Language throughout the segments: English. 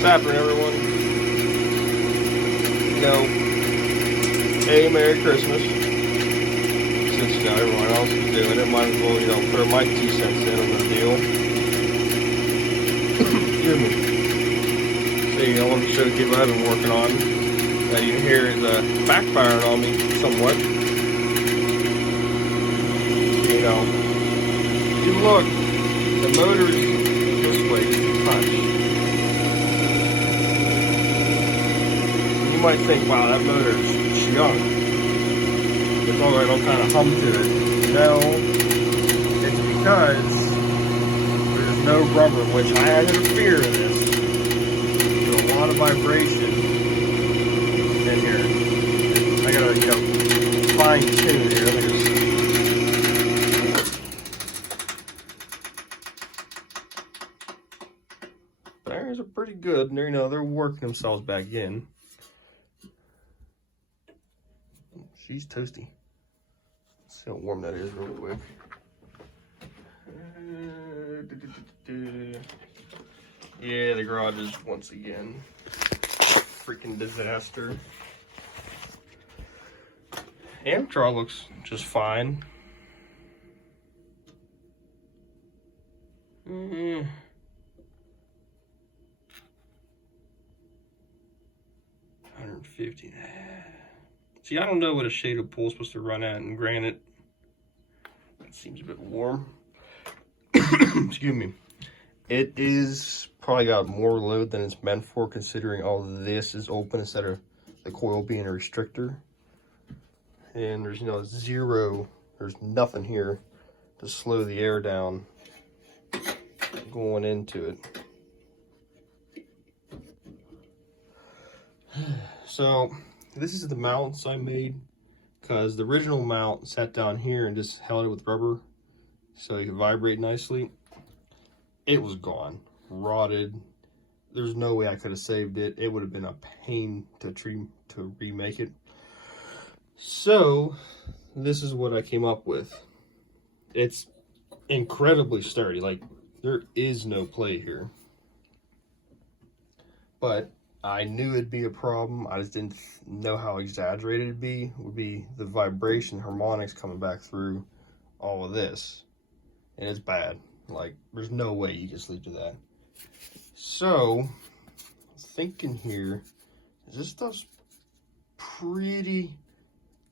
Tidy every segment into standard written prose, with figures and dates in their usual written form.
What's happening, everyone? Merry Christmas. Since everyone else is doing it, might as well throw my 2 cents in on the deal. Excuse me. See, I want to show you what I've been working on. That you hear is backfiring on me somewhat. If you look, the motor's this way, punch. You might think, wow, that motor's young. It's all right, I'll kind of hum to it. No, it's because there's no rubber, which I had interfered in this. There's a lot of vibration in here. I gotta, fine tune here. Let me just. There's a pretty good, and they're working themselves back in. She's toasty. Let's see how warm that is real quick. Yeah, the garage is once again freaking disaster. Amtrak looks just fine. Mm-hmm. $150. See, I don't know what a shaded pool is supposed to run at, and granted, it seems a bit warm. Excuse me. It is probably got more load than it's meant for, considering all this is open instead of the coil being a restrictor. And there's there's nothing here to slow the air down going into it. So this is the mounts I made, because the original mount sat down here and just held it with rubber so it could vibrate nicely. It was gone, rotted. There's no way I could have saved it. It would have been a pain to remake it. So this is what I came up with. It's incredibly sturdy. Like, there is no play here. But I knew it'd be a problem. I just didn't know how exaggerated it'd be. Would be the vibration harmonics coming back through all of this. And it's bad. Like, there's no way you can sleep to that. So, thinking here, this stuff's pretty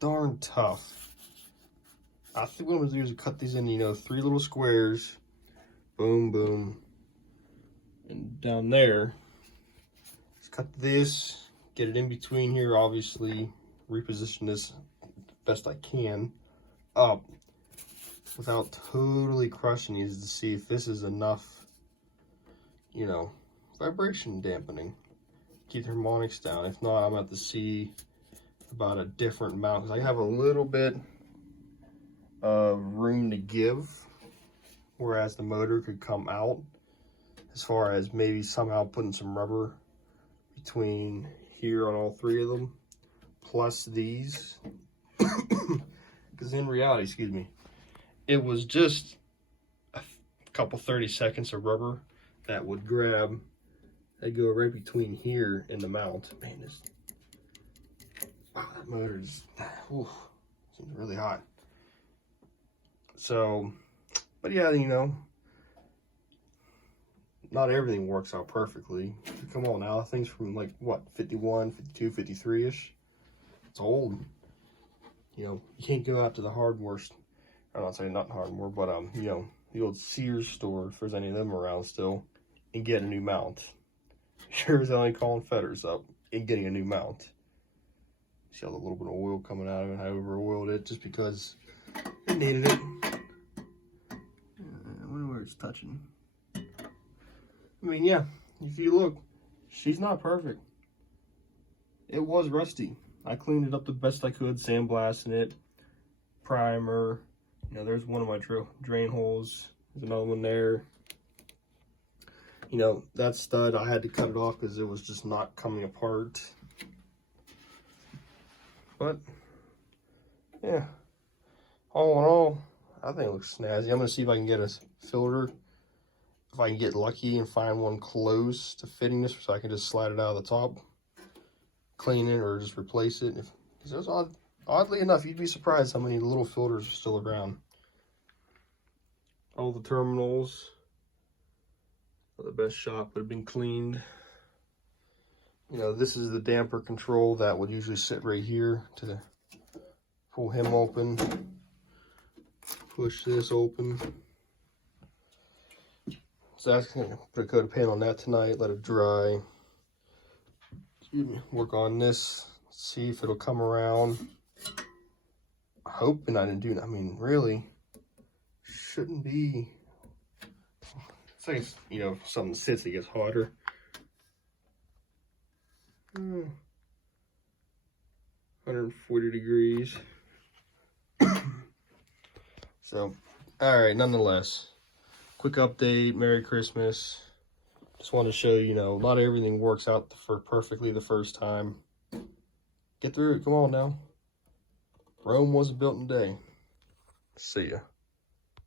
darn tough. I think what I'm gonna do is cut these in, 3 little squares. Boom, boom. And down there, cut this, get it in between here, obviously reposition this best I can up without totally crushing these to see if this is enough, vibration dampening. Keep the harmonics down. If not, I'm going to have to see about a different mount, because I have a little bit of room to give, whereas the motor could come out, as far as maybe somehow putting some rubber between here on all 3 of them, plus these. Because in reality, excuse me, it was just a couple 30 seconds of rubber that would grab, they go right between here and the mount. Man, that motor is, seems really hot. So, but yeah, not everything works out perfectly. Come on now, things from like, what, 51, 52, 53-ish? It's old. You can't go out to the hardware, I'm not saying not hardware, but, the old Sears store, if there's any of them around still, and get a new mount. Sure as hell ain't calling Fetters up and getting a new mount. See all the little bit of oil coming out of it, I over-oiled it just because it needed it. I wonder where it's touching. I mean, yeah, if you look, she's not perfect. It was rusty. I cleaned it up the best I could, sandblasting it, primer. There's one of my drain holes. There's another one there. That stud, I had to cut it off because it was just not coming apart. But, yeah, all in all, I think it looks snazzy. I'm going to see if I can get a filter if I can get lucky and find one close to fitting this, so I can just slide it out of the top, clean it, or just replace it. Because there's oddly enough, you'd be surprised how many little filters are still around. All the terminals are the best shop that have been cleaned. You know, this is the damper control that would usually sit right here to pull him open. Push this open. So that's gonna put a coat of paint on that tonight, let it dry. Excuse me. Work on this, see if it'll come around. Hoping I didn't do that. I mean, really, shouldn't be. It's like, you know, if something sits, it gets hotter. 140 degrees. So, all right, nonetheless, quick update, Merry Christmas. Just wanted to show you, not everything works out perfectly the first time. Get through it, come on now. Rome wasn't built in a day. See ya.